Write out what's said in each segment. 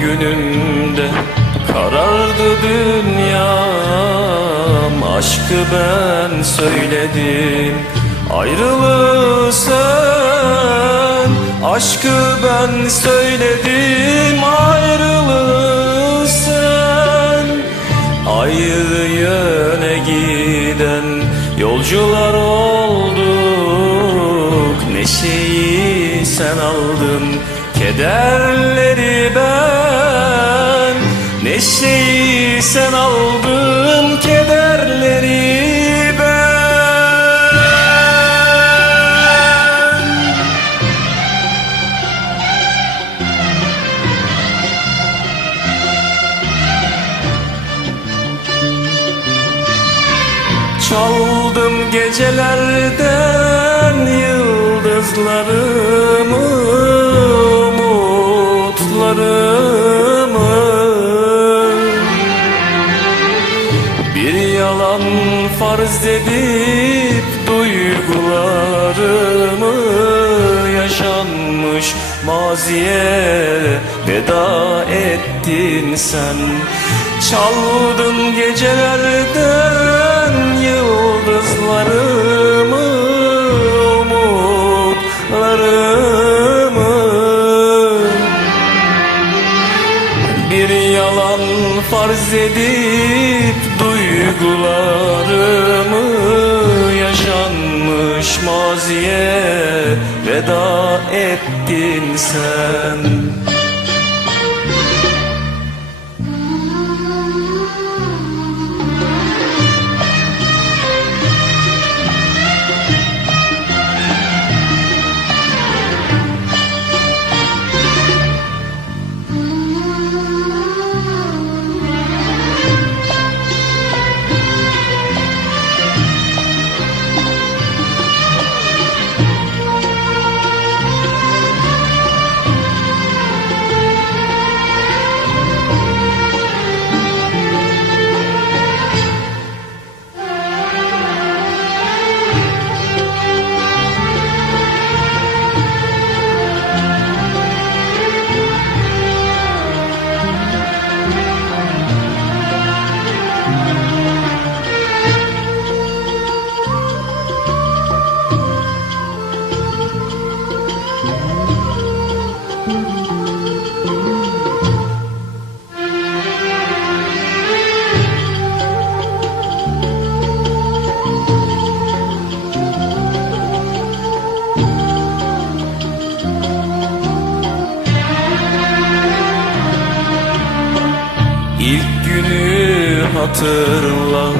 gününde Karardı dünyam Aşkı ben söyledim. Ayrılığı sen Aşkı ben söyledim. Ayrılığı sen Ayrı yöne giden Yolcular olduk. Neşeyi sen aldın Kederleri ben Neşeyi sen aldın Kederleri ben. Çaldım gecelerden yıldızlarımı farz edip duygularımı Yaşanmış maziye veda ettin sen. Çaldın gecelerden yıldızlarımı Umutlarımı. Bir yalan farz edip duygularımı veda ettin sen. hatırla.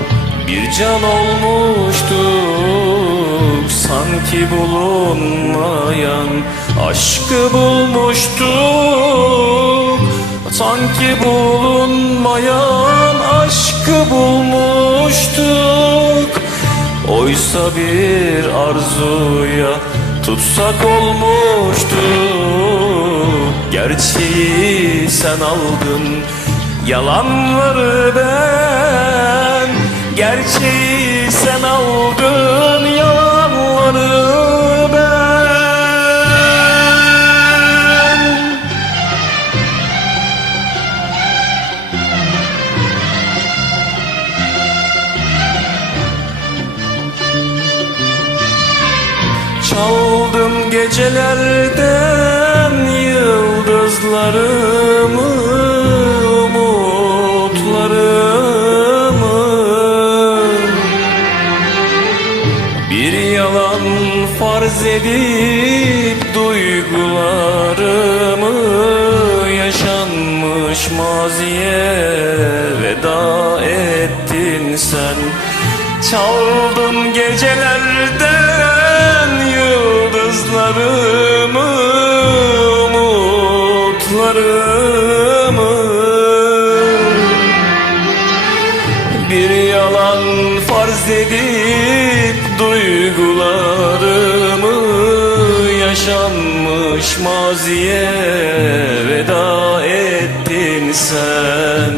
Bir can olmuştuk Sanki bulunmayan. Aşkı bulmuştuk Sanki bulunmayan. Aşkı bulmuştuk. Oysa bir arzuya tutsak olmuştu. Gerçeği sen aldın Yalanları ben Gerçeği sen aldın Yalanları ben. Çaldım gecelerden yalan farz edip duygularımı Yaşanmış maziye veda ettin sen. Çaldın gecelerden Bir yalan farz edip duygularımı Yaşanmış maziye veda ettin sen